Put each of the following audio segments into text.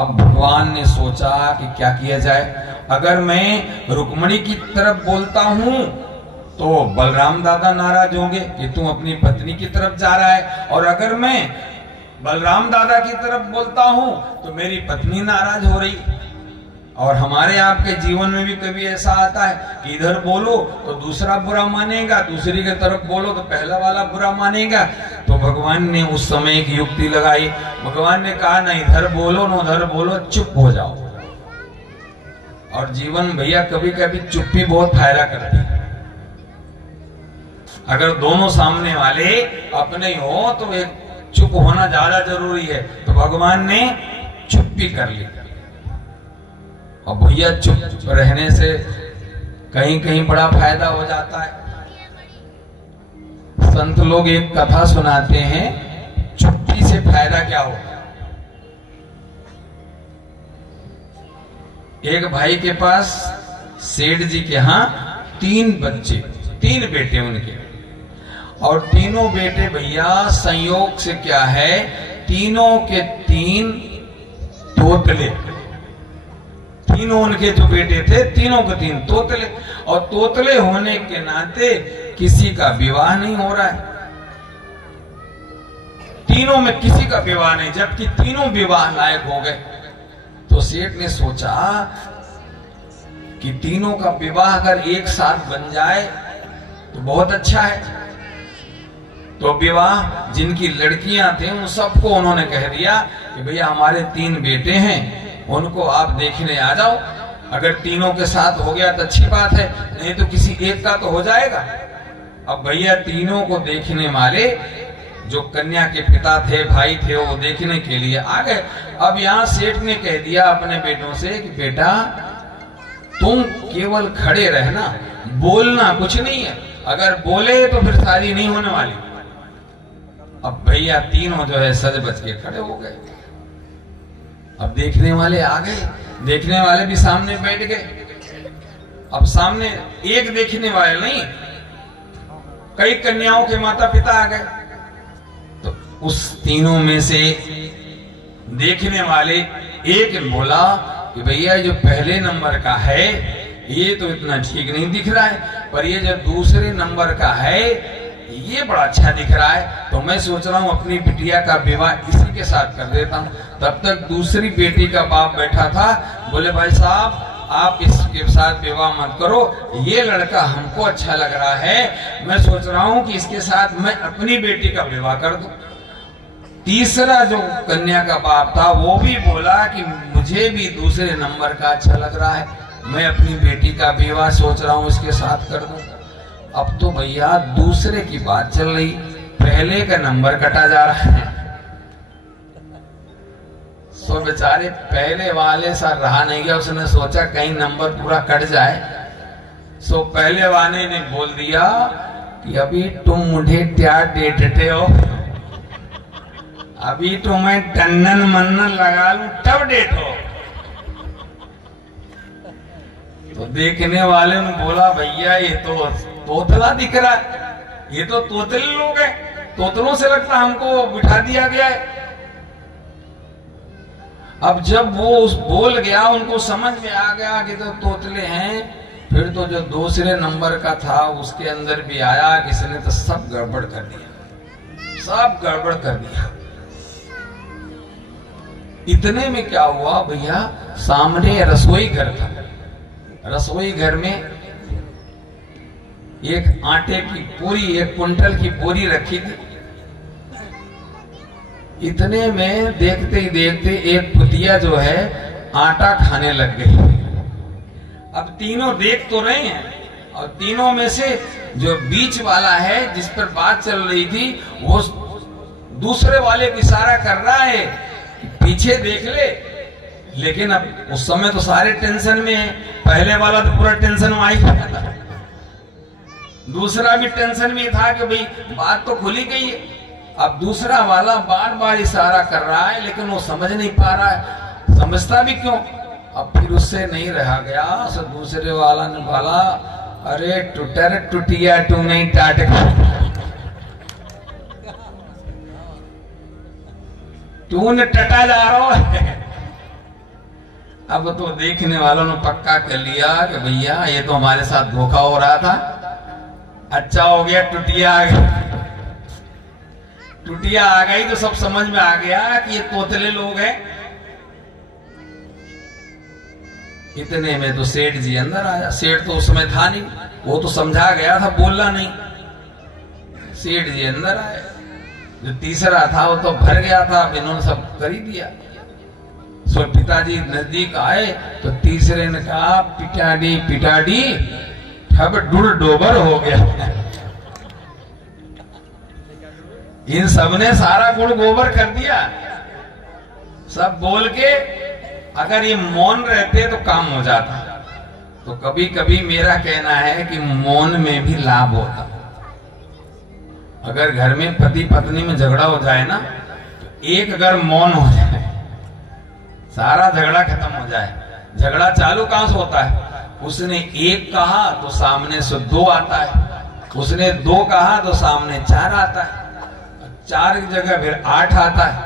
अब भगवान ने सोचा कि क्या किया जाए। अगर मैं रुक्मणी की तरफ बोलता हूं तो बलराम दादा नाराज होंगे कि तू अपनी पत्नी की तरफ जा रहा है, और अगर मैं बलराम दादा की तरफ बोलता हूं तो मेरी पत्नी नाराज हो रही। और हमारे आपके जीवन में भी कभी ऐसा आता है कि इधर बोलो तो दूसरा बुरा मानेगा, दूसरी की तरफ बोलो तो पहला वाला बुरा मानेगा। तो भगवान ने उस समय एक युक्ति लगाई। भगवान ने कहा ना इधर बोलो ना उधर बोलो, चुप हो जाओ। और जीवन भैया कभी कभी चुप्पी बहुत फायदा करती है। अगर दोनों सामने वाले अपने हो तो एक चुप होना ज्यादा जरूरी है। तो भगवान ने चुप्पी कर ली। अब भैया चुप रहने से कहीं कहीं बड़ा फायदा हो जाता है। संत लोग एक कथा सुनाते हैं, चुप्पी से फायदा क्या होगा। एक भाई के पास सेठ जी के यहां 3 बच्चे, 3 बेटे उनके, और तीनों बेटे भैया संयोग से क्या है, तीनों के 3 तोतले। तीनों उनके जो बेटे थे तीनों के 3 तोतले, और तोतले होने के नाते किसी का विवाह नहीं हो रहा है। तीनों में किसी का विवाह नहीं, जबकि तीनों विवाह लायक हो गए। तो सेठ ने सोचा कि तीनों का विवाह अगर एक साथ बन जाए तो बहुत अच्छा है। तो विवाह जिनकी लड़कियां थे उन सबको उन्होंने कह दिया कि भैया हमारे 3 बेटे हैं, उनको आप देखने आ जाओ। अगर तीनों के साथ हो गया तो अच्छी बात है, नहीं तो किसी एक का तो हो जाएगा। अब भैया तीनों को देखने वाले जो कन्या के पिता थे, भाई थे, वो देखने के लिए आ गए। अब यहाँ सेठ ने कह दिया अपने बेटों से कि बेटा तुम केवल खड़े रहना, बोलना कुछ नहीं है, अगर बोले तो फिर शादी नहीं होने वाली। अब भैया तीनों जो है सज बज के खड़े हो गए। अब देखने वाले आ गए, देखने वाले भी सामने बैठ गए। अब सामने एक देखने वाले नहीं, कई कन्याओं के माता पिता आ गए। तो उस तीनों में से देखने वाले एक बोला कि भैया जो पहले नंबर का है ये तो इतना ठीक नहीं दिख रहा है, पर ये जो दूसरे नंबर का है ये बड़ा अच्छा दिख रहा है। तो मैं सोच रहा हूँ अपनी बिटिया का विवाह इसी के साथ कर देता हूँ। तब तक दूसरी बेटी का बाप बैठा था, बोले भाई साहब आप इसके साथ विवाह मत करो, ये लड़का हमको अच्छा लग रहा है, मैं सोच रहा हूँ कि इसके साथ मैं अपनी बेटी का विवाह कर दूं। तीसरा जो कन्या का बाप था वो भी बोला कि मुझे भी दूसरे नंबर का अच्छा लग रहा है, मैं अपनी बेटी का विवाह सोच रहा हूँ इसके साथ कर दूं। अब तो भैया दूसरे की बात चल रही, पहले का नंबर कटा जा रहा है। तो बेचारे पहले वाले सा रहा नहीं गया, उसने सोचा कहीं नंबर पूरा कट जाए। सो पहले वाले ने बोल दिया कि अभी तुम मुझे क्या देते हो, अभी तो मैं टन्नन मन्नन लगा लूं तब डेट हो। तो देखने वाले ने बोला भैया ये तो तोतला दिख रहा है, ये तो तोतले लोग हैं, तोतलों से लगता हमको बिठा दिया गया है। अब जब वो उस बोल गया उनको समझ में आ गया कि तो तोतले हैं, फिर तो जो दूसरे नंबर का था उसके अंदर भी आया, किसी ने तो सब गड़बड़ कर दिया, सब गड़बड़ कर दिया। इतने में क्या हुआ भैया, सामने रसोई घर था, रसोई घर में एक आटे की पूरी, 1 कुंटल की बोरी रखी थी। इतने में देखते ही देखते एक पुतिया जो है आटा खाने लग गई। अब तीनों देख तो रहे हैं, और तीनों में से जो बीच वाला है जिस पर बात चल रही थी वो दूसरे वाले को इशारा कर रहा है पीछे देख ले। लेकिन अब उस समय तो सारे टेंशन में है, पहले वाला तो पूरा टेंशन में आई था, दूसरा भी टेंशन में था कि भाई बात तो खुली गई है। अब दूसरा वाला बार बार इशारा कर रहा है लेकिन वो समझ नहीं पा रहा है, समझता भी क्यों। अब फिर उससे नहीं रहा गया, तो दूसरे वाला ने बोला अरे टुटर टुटिया तू नहीं टाट, तू न टटा जा रहा है, अब तो देखने वालों ने पक्का कर लिया कि भैया ये तो हमारे साथ धोखा हो रहा था, अच्छा हो गया टुटिया आ गई। टुटिया आ गई तो सब समझ में आ गया कि ये तोतले लोग हैं। इतने में तो सेठ जी अंदर आया। सेठ तो उस समय था नहीं, वो तो समझा गया था, बोलना नहीं। सेठ जी अंदर आए, जो तीसरा था वो तो भर गया था, अब इन्होंने सब कर ही दिया। सो पिताजी नजदीक आए तो तीसरे ने कहा पिटाडी पिटाडी अब डुल डोबर हो गया। इन सबने सारा गुड़ गोबर कर दिया। सब बोल के अगर ये मौन रहते तो काम हो जाता। तो कभी कभी मेरा कहना है कि मौन में भी लाभ होता। अगर घर में पति पत्नी में झगड़ा हो जाए ना, तो एक अगर मौन हो जाए सारा झगड़ा खत्म हो जाए। झगड़ा चालू कहां से होता है? उसने एक कहा तो सामने से दो आता है, उसने दो कहा तो सामने चार आता है, चार की जगह फिर 8 आता है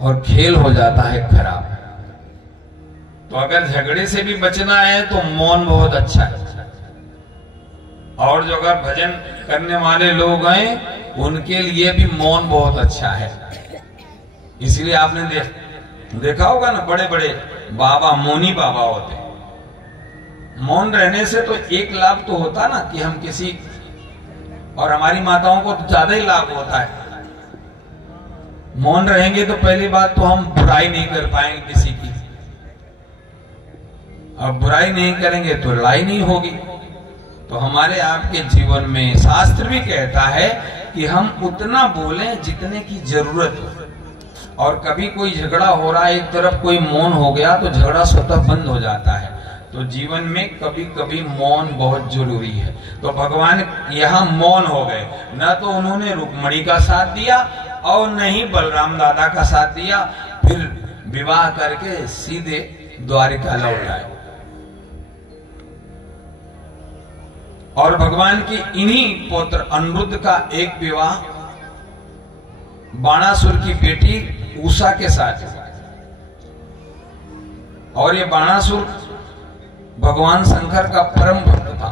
और खेल हो जाता है खराब। तो अगर झगड़े से भी बचना है तो मौन बहुत अच्छा है। और जो अगर भजन करने वाले लोग हैं उनके लिए भी मौन बहुत अच्छा है। इसलिए आपने देखा होगा ना, बड़े बड़े बाबा मौनी बाबा होते। मौन रहने से तो एक लाभ तो होता ना कि हम किसी, और हमारी माताओं को तो ज्यादा ही लाभ होता है। मौन रहेंगे तो पहली बात तो हम बुराई नहीं कर पाएंगे किसी की, अब बुराई नहीं करेंगे तो लड़ाई नहीं होगी। तो हमारे आपके जीवन में शास्त्र भी कहता है कि हम उतना बोलें जितने की जरूरत हो। और कभी कोई झगड़ा हो रहा है, एक तरफ कोई मौन हो गया तो झगड़ा स्वतः बंद हो जाता है। तो जीवन में कभी कभी मौन बहुत जरूरी है। तो भगवान यहाँ मौन हो गए, न तो उन्होंने रुक्मणी का साथ दिया और न ही बलराम दादा का साथ दिया। फिर विवाह करके सीधे द्वारिका लौट आए। और भगवान की इन्हीं पुत्र अनिरुद्ध का एक विवाह बाणासुर की बेटी उषा के साथ। और ये बाणासुर भगवान शंकर का परम भक्त था।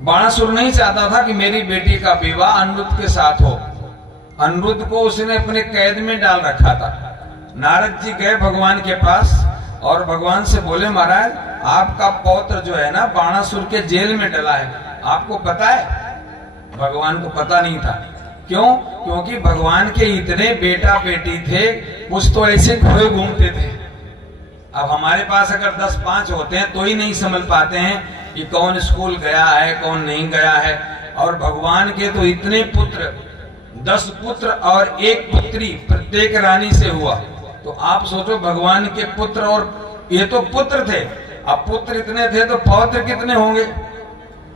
बाणासुर नहीं चाहता था कि मेरी बेटी का विवाह अनिरुद्ध के साथ हो। अनिरुद्ध को उसने अपने कैद में डाल रखा था। नारद जी गए भगवान के पास और भगवान से बोले, महाराज आपका पौत्र जो है ना बाणासुर के जेल में डला है, आपको पता है? भगवान को पता नहीं था। क्यों? क्योंकि भगवान के इतने बेटा बेटी थे, कुछ तो ऐसे खोए घूमते थे। अब हमारे पास अगर 10-5 होते हैं तो ही नहीं समझ पाते हैं कि कौन स्कूल गया है कौन नहीं गया है। और भगवान के तो इतने पुत्र, 10 पुत्र और 1 पुत्री प्रत्येक रानी से हुआ। तो आप सोचो भगवान के पुत्र, और ये तो पुत्र थे, अब पुत्र इतने थे तो पौत्र कितने होंगे।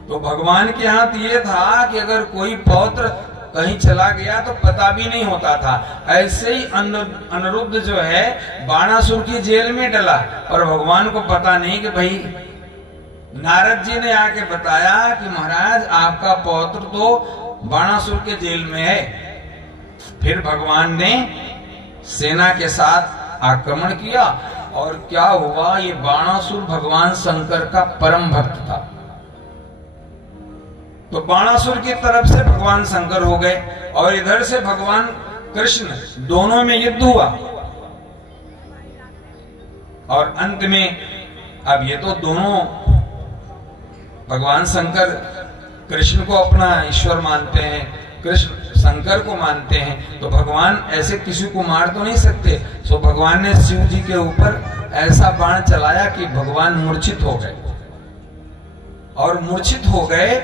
तो भगवान के हाथ ये था कि अगर कोई पौत्र कहीं चला गया तो पता भी नहीं होता था। ऐसे ही अनिरुद्ध जो है बाणासुर की जेल में डला और भगवान को पता नहीं कि भाई, नारद जी ने आके बताया कि महाराज आपका पौत्र तो बाणासुर के जेल में है। फिर भगवान ने सेना के साथ आक्रमण किया और क्या हुआ, ये बाणासुर भगवान शंकर का परम भक्त था। तो बाणासुर की तरफ से भगवान शंकर हो गए और इधर से भगवान कृष्ण, दोनों में युद्ध हुआ। और अंत में अब ये तो दोनों, भगवान शंकर कृष्ण को अपना ईश्वर मानते हैं, कृष्ण शंकर को मानते हैं, तो भगवान ऐसे किसी को मार तो नहीं सकते। सो भगवान ने शिव जी के ऊपर ऐसा बाण चलाया कि भगवान मूर्छित हो गए। और मूर्छित हो गए,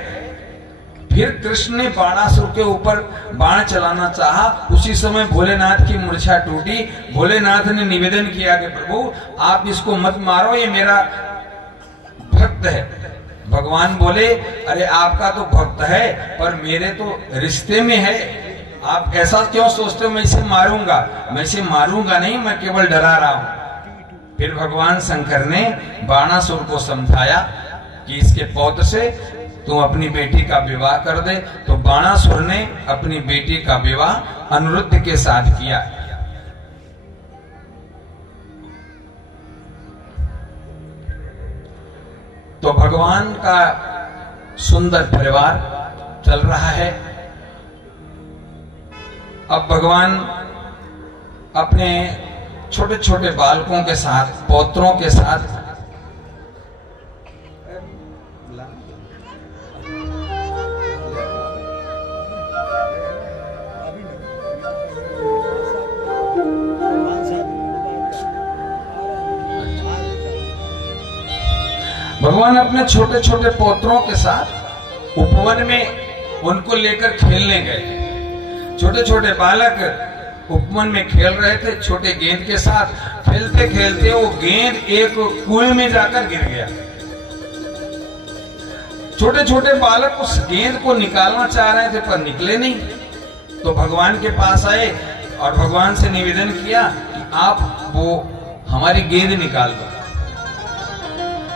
फिर कृष्ण ने बाणासुर के ऊपर बाण चलाना चाहा। उसी समय भोलेनाथ की मूर्छा टूटी। भोलेनाथ ने निवेदन किया कि प्रभु आप इसको मत मारो, ये मेरा भक्त है। भगवान बोले, अरे आपका तो भक्त है पर मेरे तो रिश्ते में है, आप ऐसा क्यों सोचते हो मैं इसे मारूंगा? मैं इसे मारूंगा नहीं, मैं केवल डरा रहा हूं। फिर भगवान शंकर ने बाणासुर को समझाया कि इसके पौत्र से तू अपनी बेटी का विवाह कर दे। तो बाणासुर ने अपनी बेटी का विवाह अनिरुद्ध के साथ किया। तो भगवान का सुंदर परिवार चल रहा है। अब भगवान अपने छोटे छोटे बालकों के साथ, पौत्रों के साथ भगवान अपने छोटे छोटे पौत्रों के साथ उपवन में उनको लेकर खेलने गए। छोटे छोटे बालक उपवन में खेल रहे थे छोटे गेंद के साथ। खेलते खेलते वो गेंद एक कुएं में जाकर गिर गया। छोटे छोटे बालक उस गेंद को निकालना चाह रहे थे पर निकले नहीं। तो भगवान के पास आए और भगवान से निवेदन किया कि आप वो हमारी गेंद निकाल दो।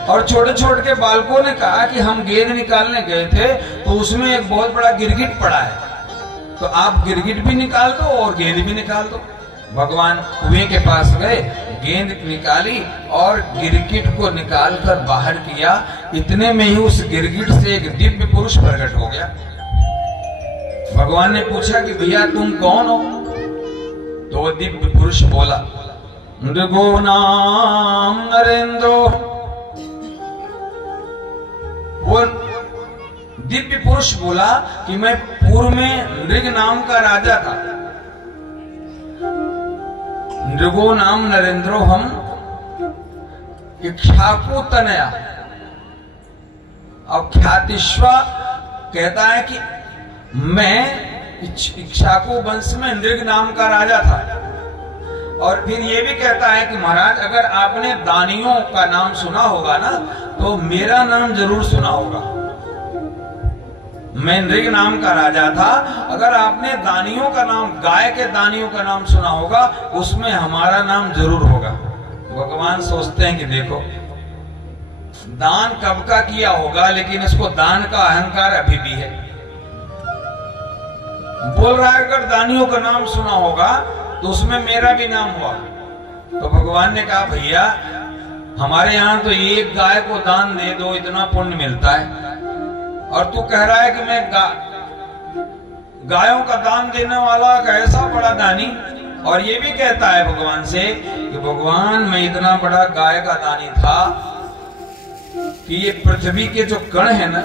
और छोटे छोटे के बालकों ने कहा कि हम गेंद निकालने गए थे तो उसमें एक बहुत बड़ा गिरगिट पड़ा है, तो आप गिरगिट भी निकाल दो और गेंद भी निकाल दो। भगवान कुएं के पास गए, गेंद निकाली और गिरगिट को निकालकर बाहर किया। इतने में ही उस गिरगिट से एक दिव्य पुरुष प्रकट हो गया। भगवान ने पूछा कि भैया तुम कौन हो? तो वो दिव्य पुरुष बोला, नृगो नाम नरेंद्रो। वो दिव्य पुरुष बोला कि मैं पूर्व में नृग नाम का राजा था। नृगो नाम नरेंद्रो हम इक्ष्वाकु तनया। अब ख्यातिश्वा कहता है कि मैं इक्ष्वाकु वंश में नृग नाम का राजा था। और फिर ये भी कहता है कि महाराज अगर आपने दानियों का नाम सुना होगा ना तो मेरा नाम जरूर सुना होगा। मैं नृग नाम का राजा था। अगर आपने दानियों का नाम, गाय के दानियों का नाम सुना होगा उसमें हमारा नाम जरूर होगा। भगवान सोचते हैं कि देखो दान कब का किया होगा लेकिन इसको दान का अहंकार अभी भी है। बोल रहा है अगर दानियों का नाम सुना होगा तो उसमें मेरा भी नाम हुआ। तो भगवान ने कहा भैया हमारे यहाँ तो एक गाय को दान दे दो इतना पुण्य मिलता है, और तू कह रहा है कि मैं गायों का दान देने वाला कैसा बड़ा दानी। और ये भी कहता है भगवान से कि भगवान मैं इतना बड़ा गाय का दानी था कि ये पृथ्वी के जो कण है ना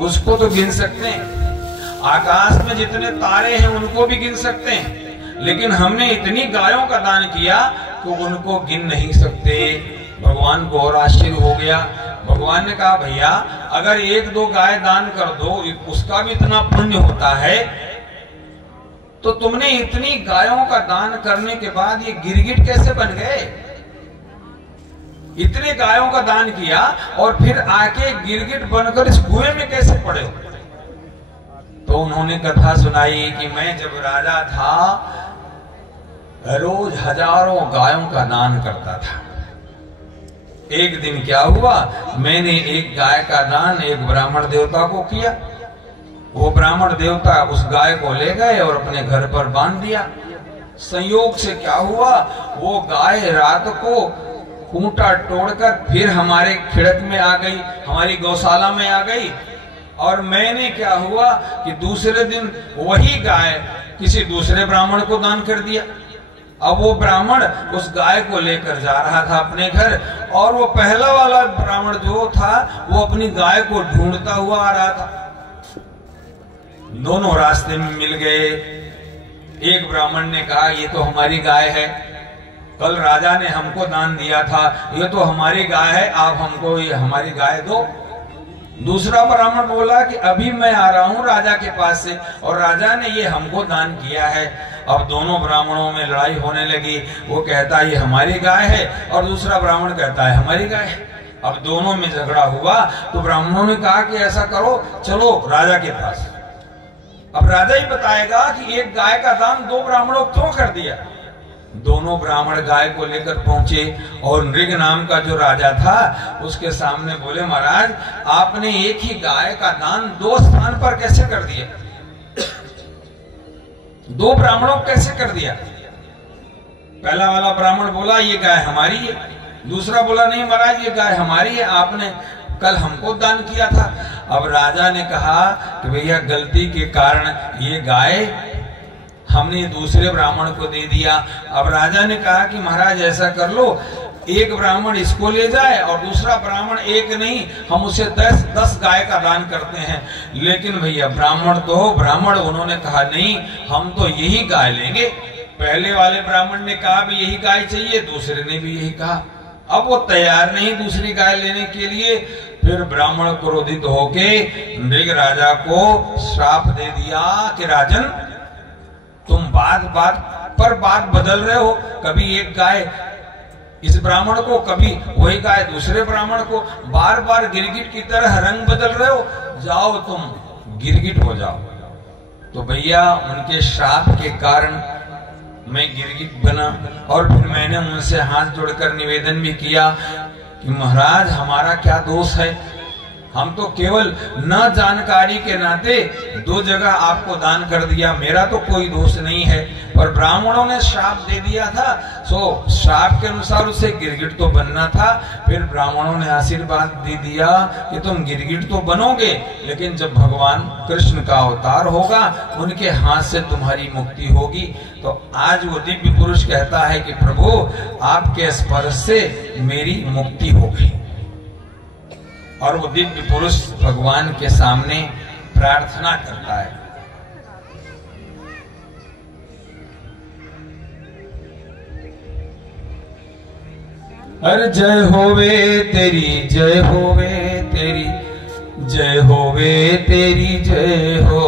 उसको तो गिन सकते हैं, आकाश में जितने तारे हैं उनको भी गिन सकते हैं, लेकिन हमने इतनी गायों का दान किया तो उनको गिन नहीं सकते। भगवान को और आश्चर्य हो गया। भगवान ने कहा भैया अगर एक दो गाय दान कर दो उसका भी इतना पुण्य होता है, तो तुमने इतनी गायों का दान करने के बाद ये गिरगिट कैसे बन गए? इतने गायों का दान किया और फिर आके गिरगिट बनकर इस कुएं में कैसे पड़े? तो उन्होंने कथा सुनाई कि मैं जब राजा था रोज हजारों गायों का दान करता था। एक दिन क्या हुआ, मैंने एक गाय का दान एक ब्राह्मण देवता को किया। वो ब्राह्मण देवता उस गाय को ले गए और अपने घर पर बांध दिया। संयोग से क्या हुआ, वो गाय रात को खूंटा तोड़कर फिर हमारे खिड़क में आ गई, हमारी गौशाला में आ गई। और मैंने क्या हुआ कि दूसरे दिन वही गाय किसी दूसरे ब्राह्मण को दान कर दिया। अब वो ब्राह्मण उस गाय को लेकर जा रहा था अपने घर, और वो पहला वाला ब्राह्मण जो था वो अपनी गाय को ढूंढता हुआ आ रहा था। दोनों रास्ते में मिल गए। एक ब्राह्मण ने कहा ये तो हमारी गाय है, कल राजा ने हमको दान दिया था, ये तो हमारी गाय है, आप हमको ये हमारी गाय दो। दूसरा ब्राह्मण बोला कि अभी मैं आ रहा हूं राजा के पास से और राजा ने ये हमको दान किया है। अब दोनों ब्राह्मणों में लड़ाई होने लगी। वो कहता है ये हमारी गाय है और दूसरा ब्राह्मण कहता है हमारी गाय है। अब दोनों में झगड़ा हुआ तो ब्राह्मणों ने कहा कि ऐसा करो चलो राजा के पास। अब राजा ही बताएगा कि एक गाय का दान दो ब्राह्मणों क्यों कर दिया। दोनों ब्राह्मण गाय को लेकर पहुंचे और नृग नाम का जो राजा था उसके सामने बोले, महाराज आपने एक ही गाय का दान 2 स्थान पर कैसे कर दिया? 2 ब्राह्मणों को कैसे कर दिया? पहला वाला ब्राह्मण बोला ये गाय हमारी है, दूसरा बोला नहीं महाराज ये गाय हमारी है, आपने कल हमको दान किया था। अब राजा ने कहा कि भैया गलती के कारण ये गाय हमने दूसरे ब्राह्मण को दे दिया। अब राजा ने कहा कि महाराज ऐसा कर लो, एक ब्राह्मण इसको ले जाए और दूसरा ब्राह्मण, एक नहीं हम उसे 10 गाय का दान करते हैं। लेकिन भैया ब्राह्मण उन्होंने कहा नहीं हम तो यही गाय लेंगे। पहले वाले ब्राह्मण ने कहा भी यही गाय चाहिए, दूसरे ने भी यही कहा। अब वो तैयार नहीं दूसरी गाय लेने के लिए। फिर ब्राह्मण क्रोधित होके नृग राजा को श्राप दे दिया कि राजन तुम बात पर बात बदल रहे हो, कभी एक गाय इस ब्राह्मण को, कभी वही गाय दूसरे ब्राह्मण को, बार बार गिरगिट की तरह रंग बदल रहे हो, जाओ तुम गिरगिट हो जाओ। तो भैया उनके श्राप के कारण मैं गिरगिट बना और फिर मैंने उनसे हाथ जोड़कर निवेदन भी किया कि महाराज हमारा क्या दोष है, हम तो केवल न जानकारी के नाते 2 जगह आपको दान कर दिया, मेरा तो कोई दोष नहीं है। पर ब्राह्मणों ने श्राप दे दिया था, सो श्राप के अनुसार उसे गिरगिट तो बनना था। फिर ब्राह्मणों ने आशीर्वाद दे दिया कि तुम गिरगिट तो बनोगे, लेकिन जब भगवान कृष्ण का अवतार होगा उनके हाथ से तुम्हारी मुक्ति होगी। तो आज वो दिव्य पुरुष कहता है कि प्रभु आपके स्पर्श से मेरी मुक्ति हो गई। और वो दिव्य पुरुष भगवान के सामने प्रार्थना करता है। अरे जय होवे तेरी, जय होवे तेरी, जय होवे तेरी, जय हो।